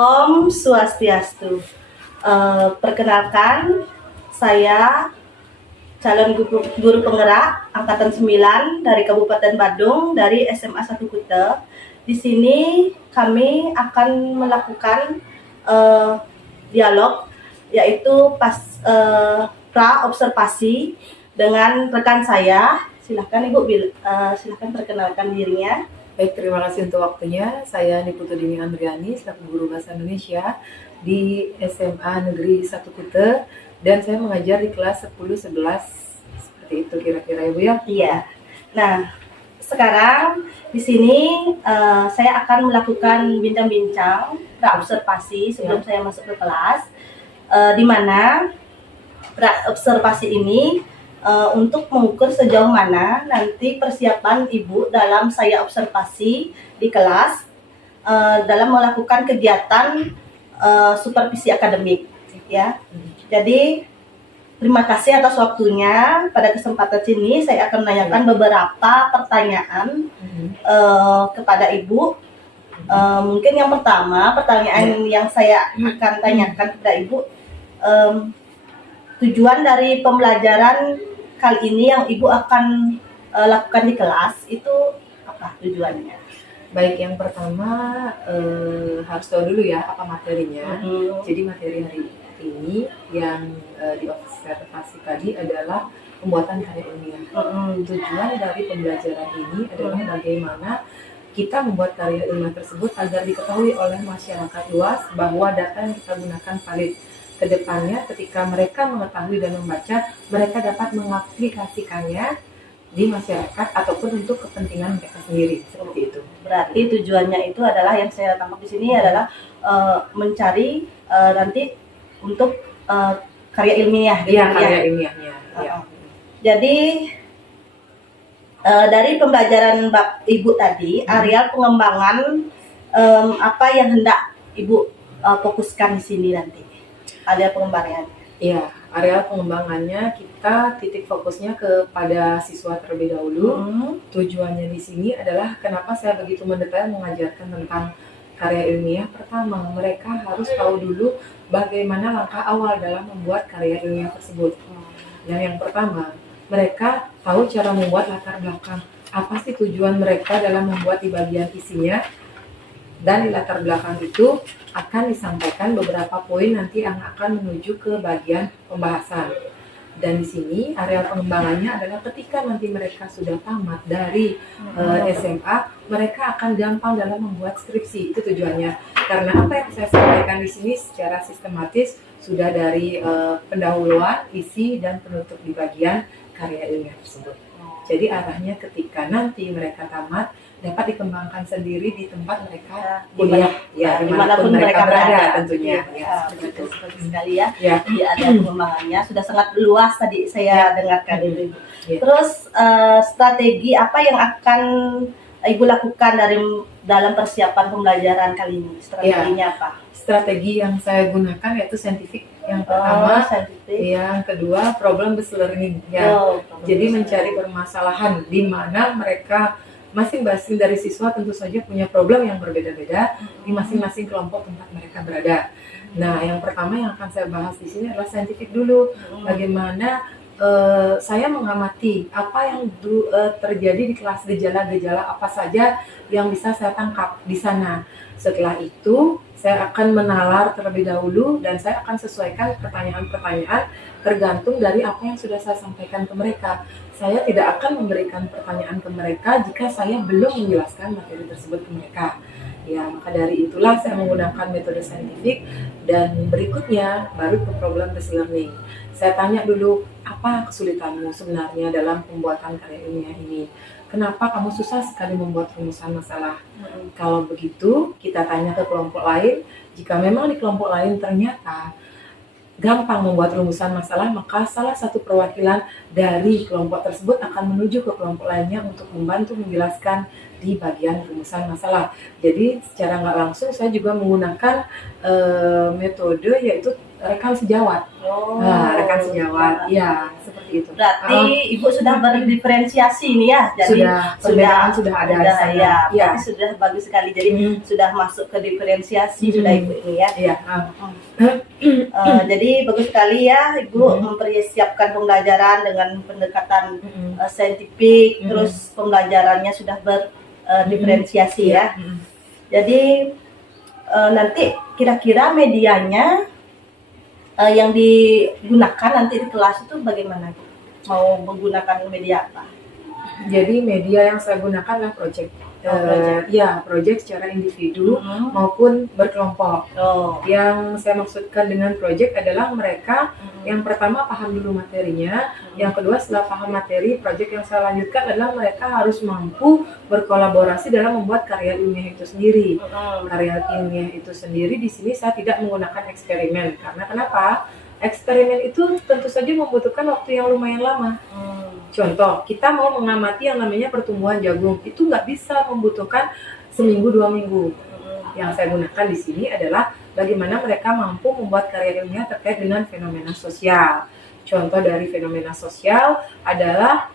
Om Swastiastu. Perkenalkan, saya calon guru penggerak angkatan 9 dari Kabupaten Badung dari SMA 1 Kute. Di sini kami akan melakukan dialog, yaitu pra observasi dengan rekan saya. Silahkan Ibu, silahkan perkenalkan dirinya. Baik, terima kasih untuk waktunya. Saya Niputudini Andriani, selaku guru Bahasa Indonesia di SMA Negeri 1 Kute, dan saya mengajar di kelas 10-11, seperti itu kira-kira ya Bu ya? Iya. Nah, sekarang di sini saya akan melakukan bincang-bincang pra-observasi sebelum saya masuk ke kelas, di mana pra-observasi ini untuk mengukur sejauh mana nanti persiapan Ibu dalam saya observasi di kelas dalam melakukan kegiatan supervisi akademik, ya. Jadi terima kasih atas waktunya. Pada kesempatan ini saya akan menanyakan beberapa pertanyaan kepada Ibu. Mungkin yang pertama, pertanyaan yang saya akan tanyakan kepada Ibu, tujuan dari pembelajaran kali ini yang Ibu akan lakukan di kelas itu apa tujuannya? Baik, yang pertama harus tahu dulu ya apa materinya. Jadi materi hari ini yang diobservasi tadi adalah pembuatan karya ilmiah. Tujuan dari pembelajaran ini adalah bagaimana kita membuat karya ilmiah tersebut agar diketahui oleh masyarakat luas bahwa data yang kita gunakan valid. Kedepannya ketika mereka mengetahui dan membaca, mereka dapat mengaplikasikannya di masyarakat ataupun untuk kepentingan mereka sendiri, seperti itu. Berarti tujuannya itu adalah yang saya tangkap di sini adalah mencari nanti untuk karya ilmiah. Iya, karya ilmiahnya. Ya. Jadi dari pembelajaran Ibu tadi, areal pengembangan apa yang hendak Ibu fokuskan di sini nanti? Area pengembangannya. Iya, area pengembangannya kita titik fokusnya kepada siswa terlebih dahulu. Tujuannya di sini adalah kenapa saya begitu mendetail mengajarkan tentang karya ilmiah. Pertama, mereka harus tahu dulu bagaimana langkah awal dalam membuat karya ilmiah tersebut. Dan yang pertama, mereka tahu cara membuat latar belakang. Apa sih tujuan mereka dalam membuat di bagian isinya? Dan di latar belakang itu akan disampaikan beberapa poin nanti yang akan menuju ke bagian pembahasan. Dan di sini area pengembangannya adalah ketika nanti mereka sudah tamat dari SMA, mereka akan gampang dalam membuat skripsi. Itu tujuannya. Karena apa yang saya sampaikan di sini secara sistematis sudah dari pendahuluan, isi, dan penutup di bagian karya ilmiah tersebut. Jadi arahnya ketika nanti mereka tamat dapat dikembangkan sendiri di tempat mereka kuliah, dimanapun mereka berada tentunya. Betul sekali ya. Jadi ada pengembangannya sudah sangat luas tadi saya dengarkan Ibu. Terus strategi apa yang akan Ibu lakukan dalam persiapan pembelajaran kali ini? Strateginya apa? Strategi yang saya gunakan yaitu saintifik. Yang pertama, yang kedua problem-based learning ya. Jadi mencari permasalahan di mana mereka masing-masing dari siswa tentu saja punya problem yang berbeda-beda di masing-masing kelompok tempat mereka berada. Nah, yang pertama yang akan saya bahas di sini adalah saintifik dulu. Bagaimana saya mengamati apa yang terjadi di kelas, gejala-gejala apa saja yang bisa saya tangkap di sana. Setelah itu, saya akan menalar terlebih dahulu dan saya akan sesuaikan pertanyaan-pertanyaan tergantung dari apa yang sudah saya sampaikan ke mereka. Saya tidak akan memberikan pertanyaan ke mereka jika saya belum menjelaskan materi tersebut ke mereka. Ya, maka dari itulah saya menggunakan metode saintifik dan berikutnya baru ke problem-based learning. Saya tanya dulu, apa kesulitanmu sebenarnya dalam pembuatan karya ilmiah ini? Kenapa kamu susah sekali membuat rumusan masalah? Kalau begitu, kita tanya ke kelompok lain. Jika memang di kelompok lain ternyata gampang membuat rumusan masalah, maka salah satu perwakilan dari kelompok tersebut akan menuju ke kelompok lainnya untuk membantu menjelaskan di bagian rumusan masalah. Jadi secara nggak langsung saya juga menggunakan metode yaitu rekan sejawat. Nah, rekan sejawat, ya seperti itu. Berarti Ibu sudah berdiferensiasi nih ya, jadi perbedaan sudah ada di sana. Ya, berarti sudah bagus sekali. Jadi sudah masuk ke diferensiasi sudah Ibu ini ya. Iya. Jadi bagus sekali ya Ibu mempersiapkan pembelajaran dengan pendekatan saintifik, terus pembelajarannya sudah berdiferensiasi ya. Jadi nanti kira-kira medianya yang digunakan nanti di kelas itu bagaimana Bu? Mau menggunakan media apa? Jadi media yang saya gunakan adalah project. Project secara individu maupun berkelompok. Yang saya maksudkan dengan project adalah mereka yang pertama paham dulu materinya, yang kedua setelah paham materi, project yang saya lanjutkan adalah mereka harus mampu berkolaborasi dalam membuat karya ilmiah itu sendiri. Karya ilmiah itu sendiri di sini saya tidak menggunakan eksperimen, karena kenapa? Eksperimen itu tentu saja membutuhkan waktu yang lumayan lama. Contoh, kita mau mengamati yang namanya pertumbuhan jagung, itu nggak bisa membutuhkan seminggu 2 minggu. Yang saya gunakan di sini adalah bagaimana mereka mampu membuat karya ilmiah terkait dengan fenomena sosial. Contoh dari fenomena sosial adalah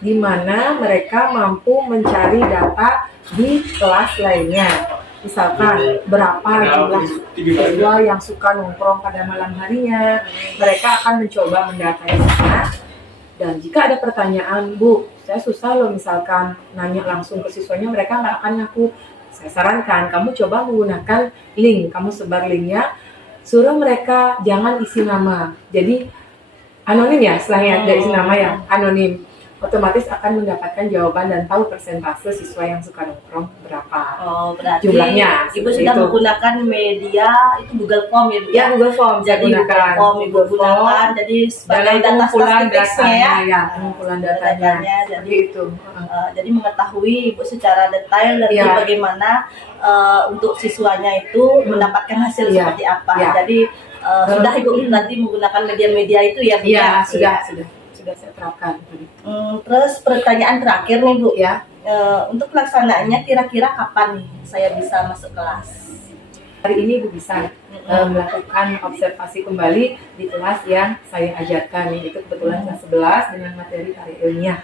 di mana mereka mampu mencari data di kelas lainnya. Misalkan berapa jumlah siswa yang suka nongkrong pada malam harinya, mereka akan mencoba mendatai sana. Dan jika ada pertanyaan, Bu, saya susah loh misalkan nanya langsung ke siswanya, mereka nggak akan ngaku. Saya sarankan kamu coba menggunakan link, kamu sebar linknya, suruh mereka jangan isi nama. Jadi anonim ya, setelahnya dari isi nama ya, anonim. Otomatis akan mendapatkan jawaban dan tahu persentase siswa yang suka nongkrong berapa. Berarti jumlahnya. Ibu sudah menggunakan media itu Google Form ya Bu? Ya, Google Form. Jadi Google Form Ibu gunakan, jadi sebagai data statistiknya ya. Pengumpulan datanya. Jadi itu. Jadi mengetahui Ibu secara detail dari bagaimana untuk siswanya itu mendapatkan hasil seperti apa. Jadi sudah Ibu berarti menggunakan media-media itu ya Bu? Iya, sudah saya terapkan. Terus pertanyaan terakhir nih Bu, ya, untuk pelaksanaannya kira-kira kapan nih saya bisa masuk kelas? Hari ini Ibu bisa melakukan observasi kembali di kelas yang saya ajarkan, yaitu kebetulan kelas 11 dengan materi karya ilmiah.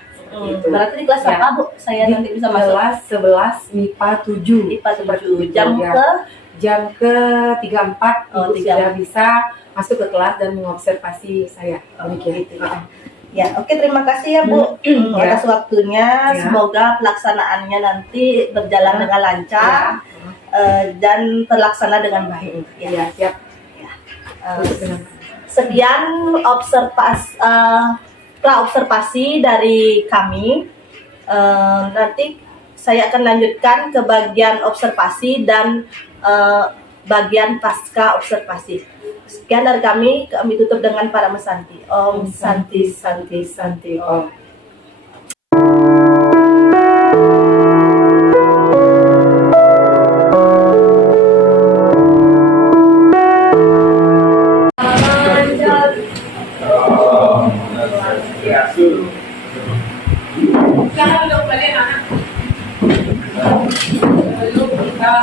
Berarti di kelas apa Bu? Saya nanti bisa masuk? Kelas 11 MIPA 7. MIPA 7. Jam ke 3:04 Ibu sudah bisa masuk ke kelas dan mengobservasi saya. Begitu. Ya, oke, terima kasih ya Bu atas waktunya. Semoga pelaksanaannya nanti berjalan dengan lancar dan terlaksana dengan baik. Ya, siap. Sekian pra-observasi dari kami. Nanti saya akan lanjutkan ke bagian observasi dan bagian pasca observasi. Sekian dari kami tutup dengan para mesanti. Om Santi Santi Santi Om. Sekarang udah kembali anak. Lalu kita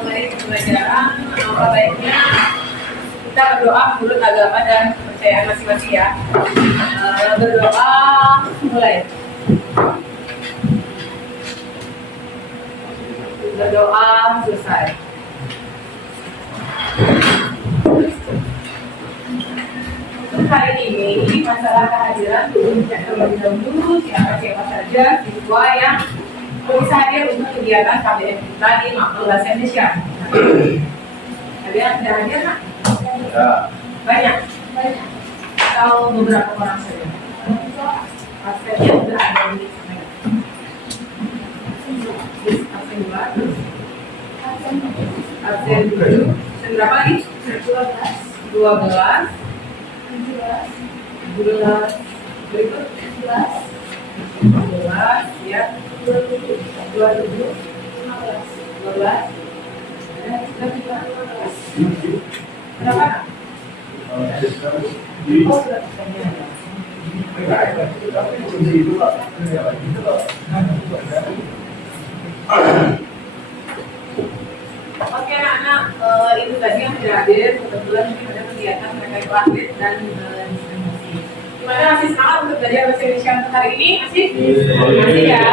mulai pembelajaran, apa baiknya kita berdoa menurut agama dan kepercayaan masing-masing ya. Berdoa mulai. Berdoa selesai. Untuk hari ini masalah kehadiran cek terlebih dahulu siapa saja siswa yang bisa hadir untuk kegiatan KBM kita di Makmul Bahasa Indonesia. Ada yang tidak hadir nak? Banyak. Atau beberapa orang saja. Absennya sudah ada di sana. Absen 2. Absen 7. Absen berapa lagi? 12. 11. Berikut 11 ya. 27. 12. Berapa? Oh, sudah pertanyaan. Oke, anak-anak itu tadi yang tidak hadir, kebetulan mungkin ada kegiatan mereka itu atlet dan distribusi. Gimana, masih semangat untuk belajar bahasa Indonesia untuk hari ini? Masih ya.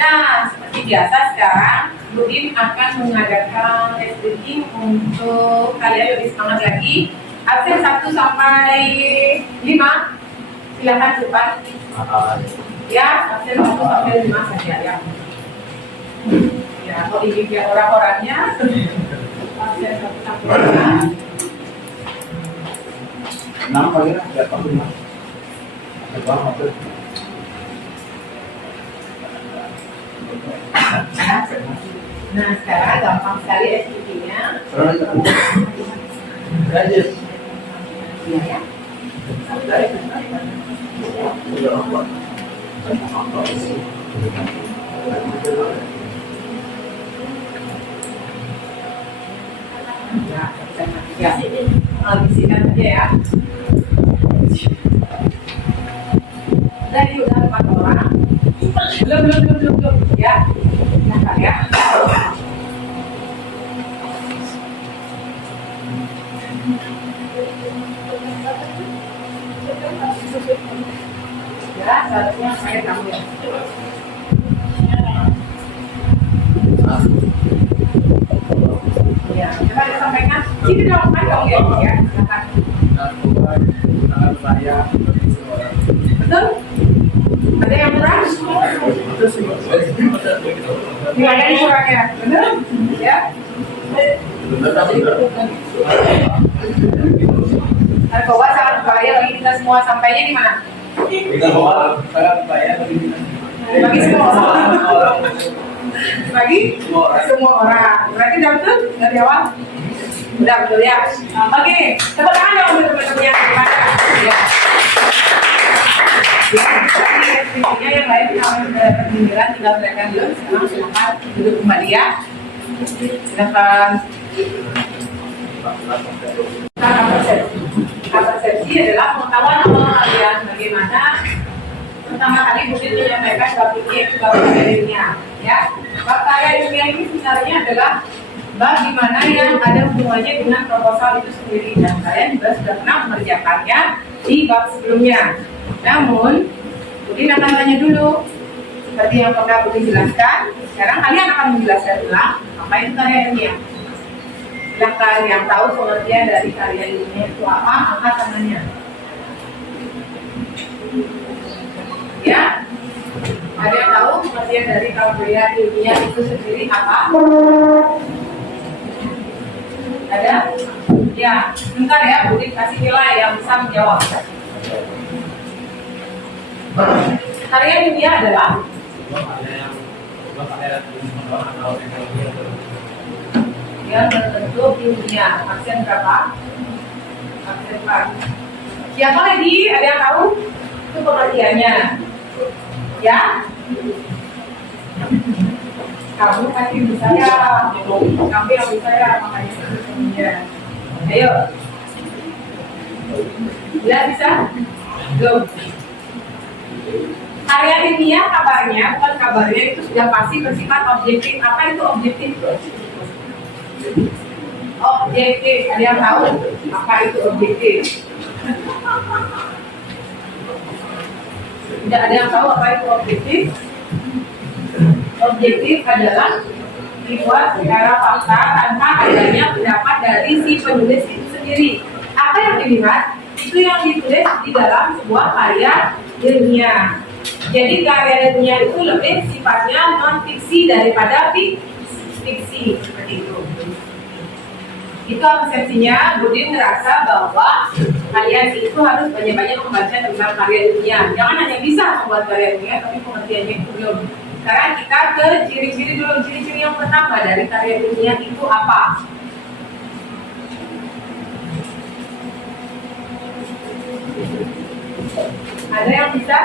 Nah, seperti biasa sekarang Budin akan mengadakan tes reading untuk kalian lebih semangat lagi. Absen 1 sampai 5. Silakan cepat. Ya, absen 1 sampai 5 saja ya. Ya, kalau ini biar orang-orangnya absen 1 sampai 5. Nama kalian ada apa rumah? Ada apa? Nah, sekarang gampang sekali SPP-nya. Rajin. Iya ya. Ya, bisikan aja ya. Tadi udah 4 orang. Belum. Ya. Nah, ya. Ya, seharusnya saya kamu ya. Ya, coba disampaikan. Sini dong, kan dong ya. Silakan. Betul? Ada yang kurang? Tidak ada yang kurang ya? Benar? Ya? Narkoba sangat berbahaya bagi kita semua. Sampainya di mana? Bagi semua orang. Bagi semua orang. Berarti udah betul dari awal? Udah betul ya? Oke, tepuk tangan dong untuk teman-teman yang gimana? Ya. Ya, yang lain kalau sudah bergiliran tinggal berikan dulu. Sekarang silakan duduk kembali ya. Silakan. Persepsi adalah pengetahuan awal kalian bagaimana pertama kali Budin menyampaikan bab ini yaitu bab karya ilmiah. Ya, bab karya ilmiah ini sebenarnya adalah bab di mana yang ada hubungannya dengan proposal itu sendiri dan kalian juga sudah pernah mengerjakannya di bab sebelumnya. Namun Budin akan tanya dulu seperti yang pernah Budin jelaskan. Sekarang kalian akan menjelaskan ulang apa itu karya ilmiah. Silakan yang tahu pengertian dari karya ilmiah itu apa, angkat tangannya. Ya, ada yang tahu pengertian dari karya ilmiah itu sendiri apa? Ada? Ya, bentar ya, Budin kasih nilai yang bisa menjawab. Karya ilmiah adalah yang berbentuk ilmiah. Aksen berapa? Aksen 4. Siapa lagi? Ada yang tahu? Itu pengertiannya. Ya? Kamu pasti bisa ya. Kamu yang bisa ya, makanya ya. Ayo. Ya bisa? Go. Karya ilmiah kabarnya, bukan kabarnya itu sudah pasti bersifat objektif. Apa itu objektif? Objektif, ada yang tahu apa itu objektif? Tidak ada yang tahu apa itu objektif? Objektif adalah dibuat secara fakta tanpa adanya pendapat dari si penulis itu sendiri. Apa yang dilihat itu yang ditulis di dalam sebuah karya ilmiah. Jadi karya ilmiah itu lebih sifatnya non fiksi daripada fiksi seperti itu. Itu persepsinya. Budin merasa bahwa kalian itu harus banyak-banyak membaca tentang karya ilmiah. Jangan hanya bisa membuat karya ilmiah, tapi pengertiannya itu belum. Sekarang kita ke ciri-ciri dulu. Ciri-ciri yang pertama dari karya ilmiah itu apa? Ada yang bisa?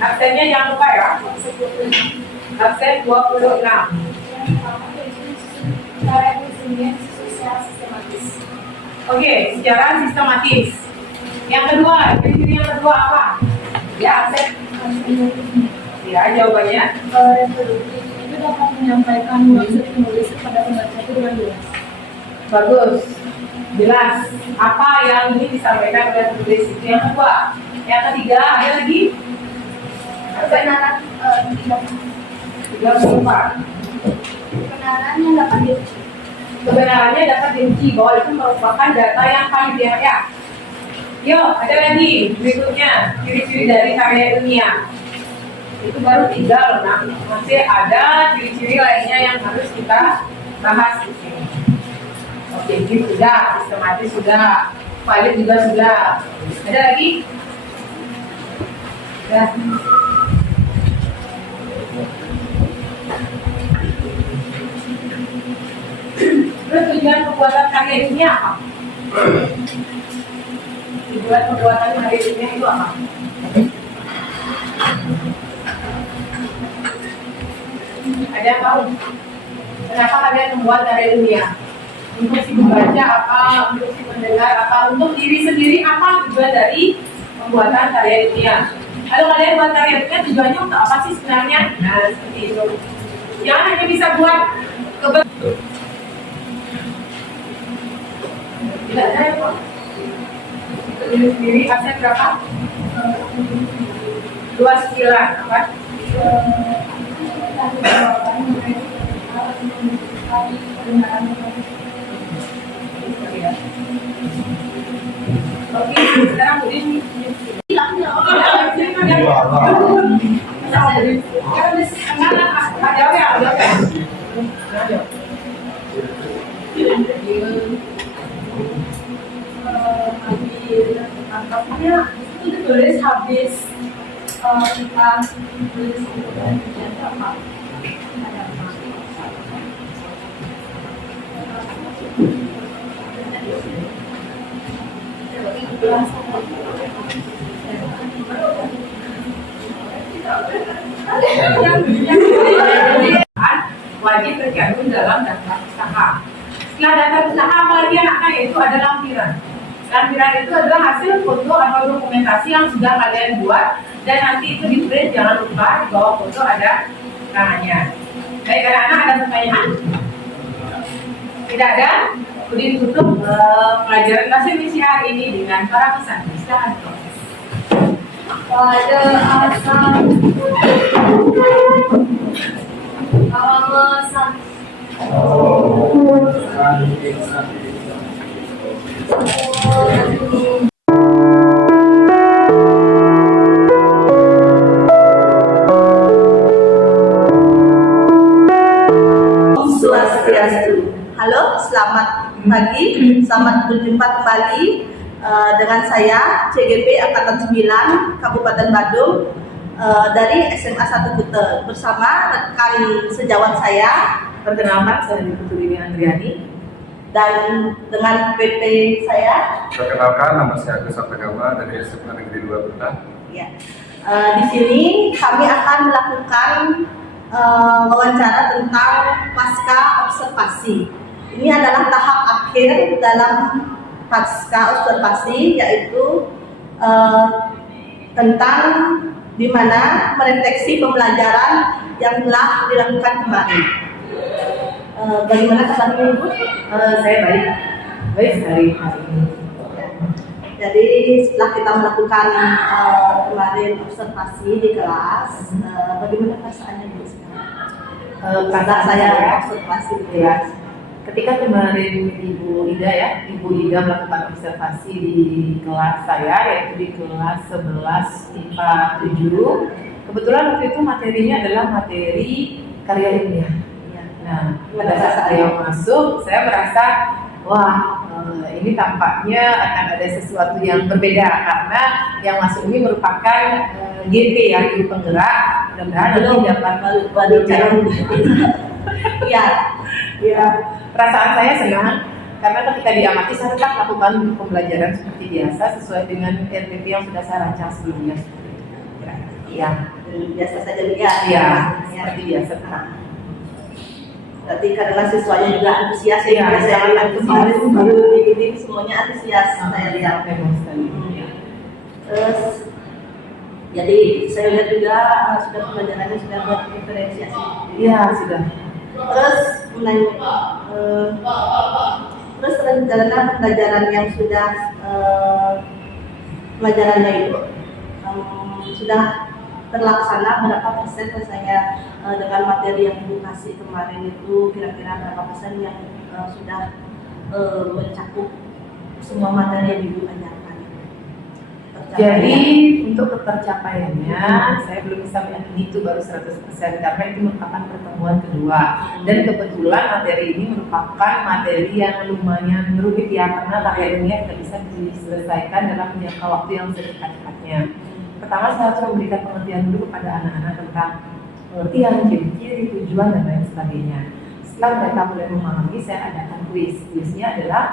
Absennya jangan lupa ya. Absen 26. Oke, secara sistematis. Yang kedua, ciri-ciri yang kedua apa? Ya, absen. Ya, jawabannya. dapat menyampaikan maksud penulis kepada pembaca itu dengan jelas. Bagus, jelas. Apa yang ingin disampaikan oleh penulis itu yang kedua. Yang ketiga, ada lagi? Kebenaran kebenarannya dapat diuji. Kebenarannya dapat diuji bahwa itu merupakan data yang valid ya. Yuk, ada lagi berikutnya ciri-ciri dari karya ilmiah. Itu baru 3 loh, nah. Masih ada ciri-ciri lainnya yang harus kita bahas di sini. Objektif sudah, sistematis sudah, valid juga sudah. Ada lagi? Ya. Terus tujuan pembuatan karya ilmiah apa? Tujuan pembuatan karya ilmiah itu apa? Ada yang tahu? Kenapa kalian membuat karya ilmiah? Untuk si pembaca apa? Untuk si pendengar apa? Untuk diri sendiri apa tujuan dari pembuatan karya ilmiah? Kalau kalian buat karya ilmiah tujuannya untuk apa sih sebenarnya? Nah, seperti itu. Jangan hanya bisa buat tidak ada ya kok. Untuk diri sendiri absen berapa? 2 apa? Oke, sekarang Budin Tampaknya itu ditulis habis kita tulis apa? wajib tercantum dalam daftar usaha. Setelah daftar usaha, apalagi anaknya yaitu ada lampiran. Lampiran itu adalah hasil foto atau dokumentasi yang sudah kalian buat dan nanti itu di print, jangan lupa di bawah foto ada tangannya. Baik, anak-anak ada pertanyaan? Tidak ada? Kemudian ditutup pelajaran bahasa Indonesia hari ini dengan para pesan. Silakan proses. Pada asal alasan Swastiastu. Halo, selamat pagi, selamat berjumpa kembali dengan saya CGP Angkatan 9 Kabupaten Badung dari SMA 1 Kute bersama rekan sejawat saya. Perkenalkan, saya Putu Dini Andriani. Dan dengan PP saya. Perkenalkan, nama saya Agus Saptagama dari SMA Negeri 2 Kuta. Ya. Di sini kami akan melakukan wawancara tentang pasca observasi. Ini adalah tahap akhir dalam pasca observasi, yaitu tentang di mana mereteksi pembelajaran yang telah dilakukan kemarin. Bagaimana kabarnya Ibu? Saya baik sekali hari ini. Jadi setelah kita melakukan kemarin observasi di kelas, bagaimana perasaannya Bu sekarang? Setelah saya observasi di kelas. Ketika kemarin Ibu Ida melakukan observasi di kelas saya, yaitu di kelas 11 IPA 7. Kebetulan waktu itu materinya adalah materi karya ilmiah. Nah, pada saat saya masuk, saya merasa, wah, ini tampaknya akan ada sesuatu yang berbeda karena yang masuk ini merupakan GP ya, guru penggerak. Mudah-mudahan nanti dapat baru calon. Ya, perasaan saya senang karena ketika diamati saya tetap melakukan pembelajaran seperti biasa sesuai dengan RPP yang sudah saya rancang sebelumnya. Iya, Biasa saja lihat. iya, seperti biasa. Berarti karena siswanya juga antusias ya, Iya, saya sangat antusias. baru ini semuanya antusias saya lihat. Memang sekali. Terus Jadi saya lihat juga sudah pembelajarannya sudah berdiferensiasi. Iya, sudah. Terus terus rencana pembelajaran yang sudah pelajarannya itu sudah terlaksana berapa persen saya dengan materi yang Ibu kasih kemarin itu kira-kira berapa persen yang sudah mencakup semua materi yang Ibu ajarkan? Jadi untuk ketercapaiannya saya belum bisa meyakini itu baru 100% karena itu merupakan pertemuan kedua dan kebetulan materi ini merupakan materi yang lumayan rumit ya karena karya ilmiah tidak bisa diselesaikan dalam jangka waktu yang sedekat-dekatnya. Pertama saya harus memberikan pengertian dulu kepada anak-anak tentang pengertian, ciri-ciri, tujuan dan lain sebagainya. Setelah mereka mulai memahami, saya adakan kuis. Kuisnya adalah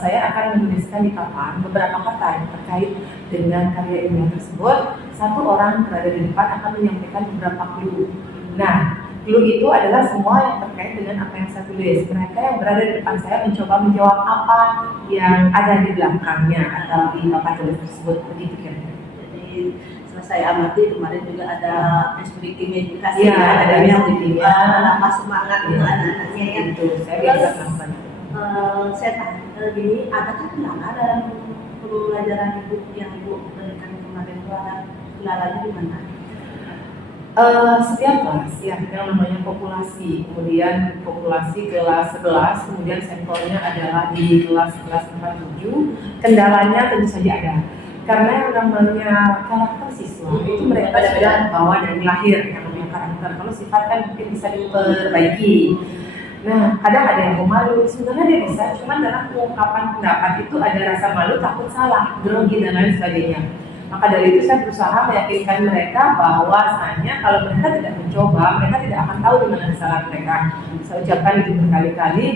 saya akan menuliskan di papan beberapa kata yang terkait dengan karya ilmiah tersebut. Satu orang berada di depan akan menyampaikan beberapa clue. Nah, clue itu adalah semua yang terkait dengan apa yang saya tulis. Mereka yang berada di depan saya mencoba menjawab apa yang ada di belakangnya atau di papan tulis tersebut. Begitu kira-kira. Jadi selesai amati kemarin juga ada ice breaking edukasi, Iya, ada yang menambah semangat untuk anak-anaknya ya. Itu saya biasa melakukan. Saya tanya gini, adakah kendala dalam pembelajaran Ibu yang Ibu berikan kemarin itu ada kendalanya di mana? Setiap kelas ya yang namanya populasi, kemudian populasi kelas 11, kemudian sampelnya adalah di kelas 47. Kendalanya tentu saja ada karena yang namanya karakter siswa itu mereka sudah bawa dari lahir yang namanya karakter. Kalau sifat kan mungkin bisa diperbaiki. Nah, kadang ada yang pemalu, sebenarnya dia bisa, cuman dalam pengungkapan pendapat itu ada rasa malu, takut salah, grogi dan lain sebagainya. Maka dari itu saya berusaha meyakinkan mereka bahwasanya kalau mereka tidak mencoba, mereka tidak akan tahu di mana kesalahan mereka. Saya ucapkan itu berkali-kali.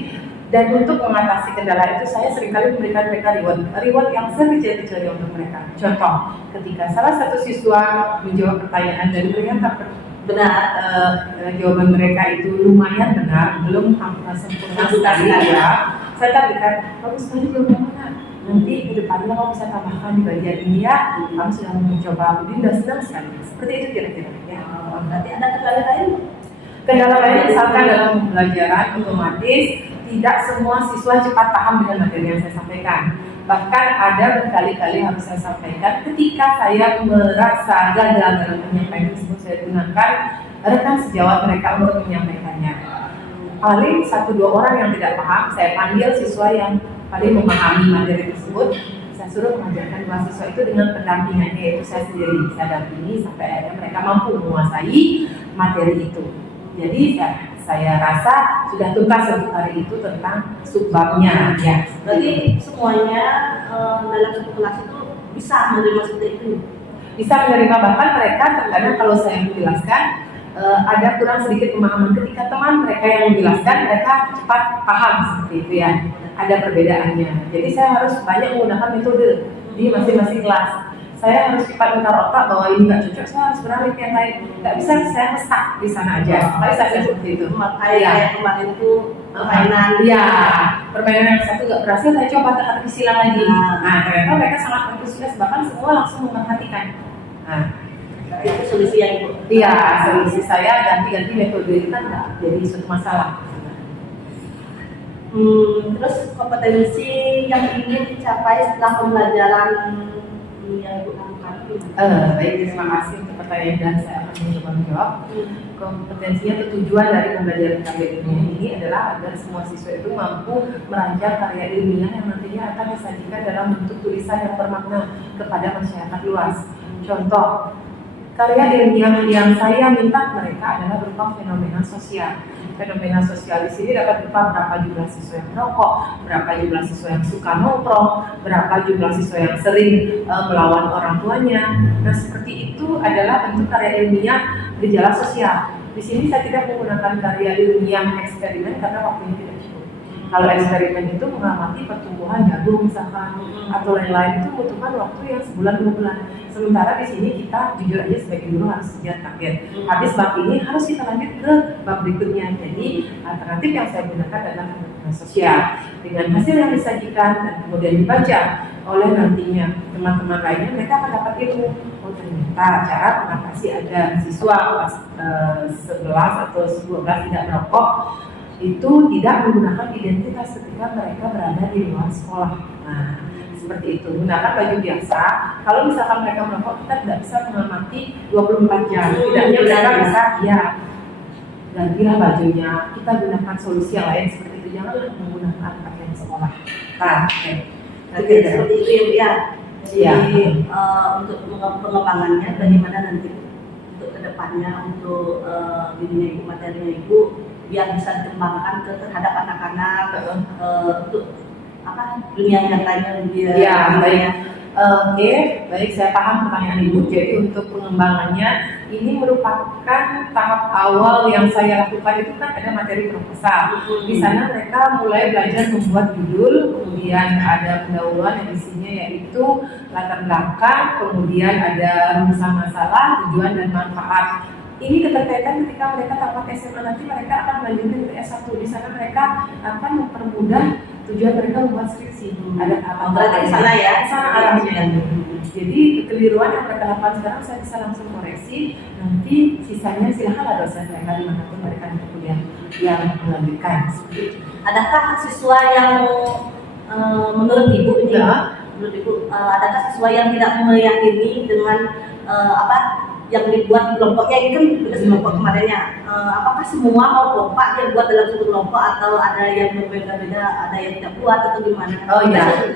Dan untuk mengatasi kendala itu, saya seringkali memberikan mereka reward yang sekecil-kecilnya untuk mereka. Contoh, ketika salah satu siswa menjawab pertanyaan dan ternyata benar jawaban mereka itu lumayan benar, belum sempurna sekali ya. Saya berikan, bagus sekali jawabannya. Nanti ke depannya kamu bisa tambahkan di bagian ini ya. Kamu sudah mencoba, Budin dan senang sekali. Seperti itu kira-kira. Ya. Berarti ada kendala lain? Kendala lain misalkan dalam pembelajaran otomatis tidak semua siswa cepat paham dengan materi yang saya sampaikan. Bahkan ada berkali-kali harus saya sampaikan ketika saya merasa gagal dalam menyampaikan tersebut, saya gunakan rekan sejawat mereka untuk menyampaikannya. Paling 1-2 orang yang tidak paham, saya panggil siswa yang paling memahami materi tersebut. Saya suruh mengajarkan mahasiswa itu dengan pendampingannya, yaitu saya sendiri. Saya dampingi sampai akhirnya mereka mampu menguasai materi itu. Jadi saya rasa sudah tuntas untuk hari itu tentang subbabnya ya. Berarti semuanya dalam satu kelas itu bisa menerima seperti itu? Bisa menerima, bahkan mereka terkadang kalau saya menjelaskan ada kurang sedikit pemahaman ketika teman mereka yang menjelaskan mereka cepat paham seperti itu ya. Ada perbedaannya. Jadi saya harus banyak menggunakan metode di masing-masing kelas. Saya harus cepat mutar otak bahwa ini nggak cocok, saya harus beralih ke yang lain. Nggak bisa saya stuck di sana aja. Makanya saya seperti itu. Kayak kemarin itu permainan. Iya, permainan yang satu nggak berhasil, saya coba teka-teki silang lagi. Nah, ternyata mereka sangat antusias, bahkan semua langsung memperhatikan. Nah, itu solusi yang Ibu. iya, solusi saya ganti-ganti metode itu kan nggak jadi suatu masalah. Terus kompetensi yang ingin dicapai setelah pembelajaran yang Ibu lakukan. Baik, terima kasih untuk pertanyaan dan saya akan mencoba menjawab. Kompetensinya atau tujuan dari pembelajaran karya ilmiah ini adalah agar semua siswa itu mampu merancang karya ilmiah yang nantinya akan disajikan dalam bentuk tulisan yang bermakna kepada masyarakat luas. Contoh, karya ilmiah yang saya minta mereka adalah berupa fenomena sosial. Fenomena sosial di sini dapat berupa berapa jumlah siswa yang merokok, berapa jumlah siswa yang suka nongkrong, berapa jumlah siswa yang sering melawan orang tuanya. Nah, seperti itu adalah bentuk karya ilmiah gejala sosial. Di sini saya tidak menggunakan karya ilmiah eksperimen karena waktunya tidak cukup. Kalau eksperimen itu mengamati pertumbuhan jagung misalkan atau lain-lain, itu membutuhkan waktu yang sebulan 2 bulan. Sementara di sini kita jujur aja sebagai guru harus kejar target. Habis bab ini harus kita lanjut ke bab berikutnya. Jadi alternatif yang saya gunakan adalah fenomena sosial dengan hasil yang disajikan dan kemudian dibaca oleh nantinya teman-teman lainnya. Mereka akan dapat ilmu. Oh, ternyata cara mengatasi ada siswa kelas 11 atau 12 tidak merokok itu tidak menggunakan identitas ketika mereka berada di luar sekolah. Nah, seperti itu, gunakan baju biasa. Kalau misalkan mereka merokok, kita tidak bisa mengamati 24 jam. Tidaknya mereka bisa, ya, gantilah bajunya. Kita gunakan solusi yang lain seperti itu. Jangan menggunakan pakaian sekolah. Nah, Oke, seperti itu ya. Jadi untuk pengembangannya bagaimana nanti untuk kedepannya untuk bimbingan ibu, materinya ibu biar bisa dikembangkan terhadap anak-anak untuk dunia nyatanya dia. Ya, baik. Oke, baik, saya paham pertanyaan Ibu. Jadi untuk pengembangannya ini merupakan tahap awal yang saya lakukan itu kan ada materi proposal. Di sana mereka mulai belajar membuat judul, kemudian ada pendahuluan yang isinya yaitu latar belakang, kemudian ada rumusan masalah, tujuan dan manfaat. Ini keterkaitan ketika mereka tamat SMA nanti mereka akan melanjutkan ke S1. Di sana mereka akan mempermudah tujuan mereka membuat skripsi. Ada tahapan Berarti di sana ya? Di sana arahnya. Jadi kekeliruan yang mereka lakukan sekarang saya bisa langsung koreksi. Nanti sisanya silakanlah dosen mereka dimanapun mereka untuk kuliah yang melanjutkan. Adakah siswa yang menurut ibu ini? Ya. Menurut ibu, adakah siswa yang tidak meyakini dengan yang dibuat di kelompoknya ini kan tugas kelompok kemarinnya, apakah semua mau kompak yang buat dalam satu kelompok atau ada yang berbeda-beda, ada yang tidak buat atau gimana? Oh iya,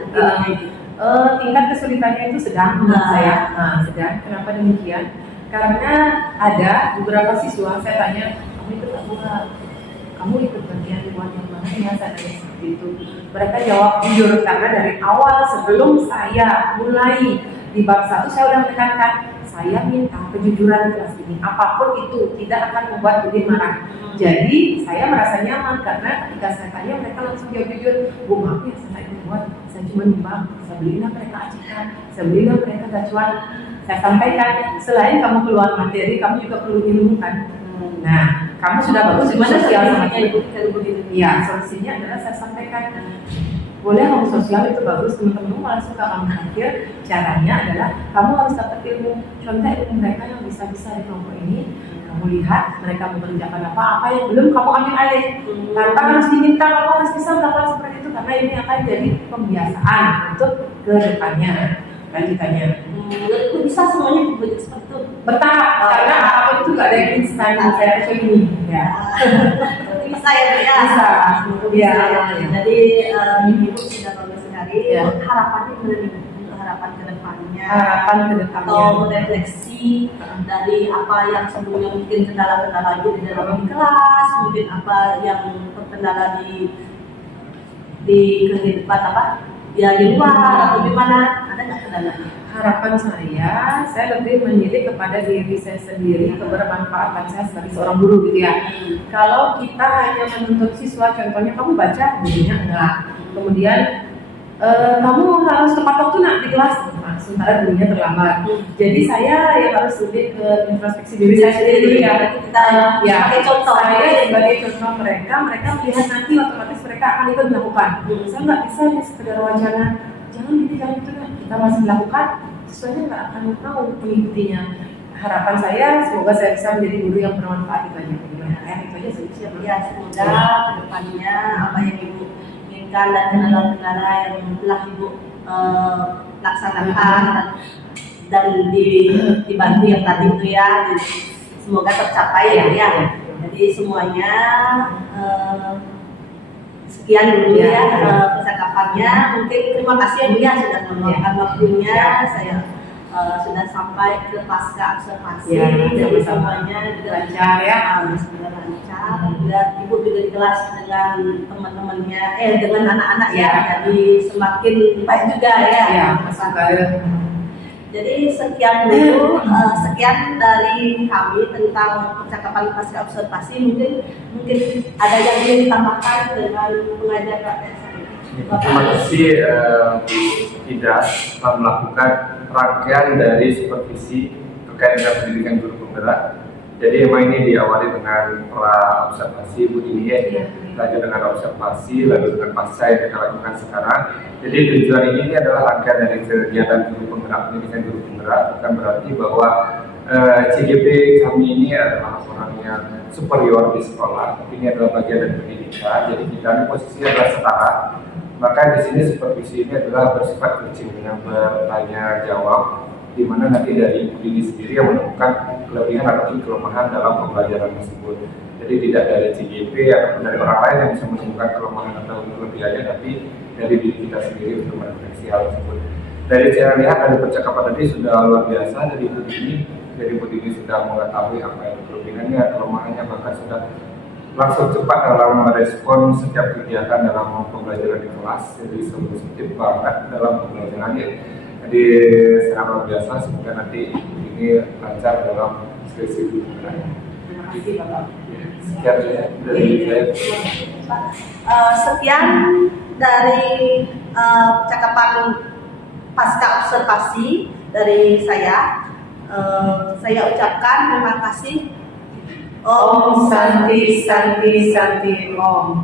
tingkat kesulitannya itu sedang menurut saya. Sedang. Kenapa demikian? Karena ada beberapa siswa saya tanya, kamu ikut apa? Kamu ikut bagian buat yang mana ya? Saya tanya seperti itu. Mereka jawab jujur karena dari awal sebelum saya mulai di bab 1 saya udah menekankan saya minta kejujuran kelas ini, apapun itu tidak akan membuat Udin marah. Jadi saya merasa nyaman karena ketika saya tanya mereka langsung jawab jujur, Bu maaf ya saya ikut buat, saya cuma nyumbang, saya belilah mereka acikan, saya belilah mereka gacuan. Saya sampaikan selain kamu keluar materi, kamu juga perlu ilmu kan. Nah, kamu sudah bagus gimana sosial sama ibu? Iya, solusinya adalah saya sampaikan. Boleh kamu sosial itu bagus, teman-teman malah suka kamu hadir. Caranya adalah kamu harus dapat ilmu, contoh ilmu mereka yang bisa-bisa di kelompok ini. Kamu lihat mereka mengerjakan apa yang belum kamu ambil alih. Tanpa harus diminta, kamu harus bisa melakukan seperti itu karena ini akan jadi pembiasaan untuk ke depannya. Lanjutannya. Bisa semuanya dibuat seperti itu. Bertahap, karena apapun itu gak ada yang instan. Saya kayak ini. Ya. Bisa ya Bu ya. Bisa. Ya. Jadi ibu sudah bagus sekali. Ya. Harapannya untuk harapan kedepannya. Harapan kedepannya. Atau refleksi dari apa yang sebelumnya mungkin kendala-kendala ibu di dalam kelas, mungkin apa yang terkendala di kehidupan ya di luar atau gimana, ada nggak kendalanya? Harapan saya lebih mendidik kepada diri saya sendiri, kebermanfaatan saya sebagai seorang guru gitu ya. Kalau kita hanya menuntut siswa, contohnya kamu baca, gurunya enggak. Kemudian kamu harus tepat waktu nak di kelas, sementara gurunya terlambat. Jadi saya yang harus lebih ke introspeksi diri saya sendiri ya. Kita sebagai contoh. Saya sebagai contoh mereka melihat nanti otomatis mereka akan ikut melakukan. Saya nggak bisa hanya sekedar wacana. Jangan gitu, jangan gitu kan. Kita masih melakukan, siswanya nggak akan mau mengikutinya. Harapan saya, semoga saya bisa menjadi guru yang bermanfaat itu aja. Itu aja sih. Ya, semoga kedepannya apa yang ibu inginkan dan kendala-kendala yang telah ibu laksanakan dan dibantu yang tadi itu ya, semoga tercapai ya. Jadi semuanya sekian dulu ya percakapannya. Mungkin terima kasih ya Bu ya sudah meluangkan waktunya. Saya sudah sampai ke pasca observasi. Jadi semuanya juga lancar ya. Sudah lancar. Dan Ibu juga di kelas dengan teman-temannya, dengan anak-anak ya. Jadi semakin baik juga ya. Jadi sekian dulu, sekian dari kami tentang percakapan pasca observasi. Mungkin ada yang ingin ditambahkan dengan pengajar KPS. Terima kasih Ida telah melakukan rangkaian dari supervisi terkait dengan pendidikan guru penggerak Jadi emang ini diawali dengan pra observasi Bu Dini ya, Iya. lanjut dengan observasi, lalu dengan pasca yang kita lakukan sekarang. Jadi tujuan ini adalah rangkaian dari kegiatan guru penggerak pendidikan guru penggerak, bukan berarti bahwa CGP kami ini adalah orang yang superior di sekolah, tapi ini adalah bagian dari pendidikan. Jadi kita ini posisinya adalah setara. Maka di sini supervisi ini adalah bersifat coaching dengan bertanya jawab, di mana nanti dari ibu ini sendiri yang menemukan kelebihan ataupun kelemahan dalam pembelajaran tersebut. Jadi tidak dari CGP atau dari orang lain yang bisa menemukan kelemahan atau kelebihannya, tapi dari diri kita sendiri untuk merefleksi hal tersebut. Dari cara lihat dari percakapan tadi sudah luar biasa dari ibu ini. Jadi ibu ini sudah mengetahui apa yang kelebihannya, kelemahannya, bahkan sudah langsung cepat dalam merespon setiap kegiatan dalam pembelajaran di kelas. Jadi sensitif banget dalam pembelajarannya. Jadi sangat luar biasa, semoga nanti ini lancar dalam skripsi pembelajaran. Terima kasih Bapak. Sekian ya dari saya. Sekian dari percakapan pasca observasi dari saya. Saya ucapkan terima kasih. Om Santi Santi Santi Om.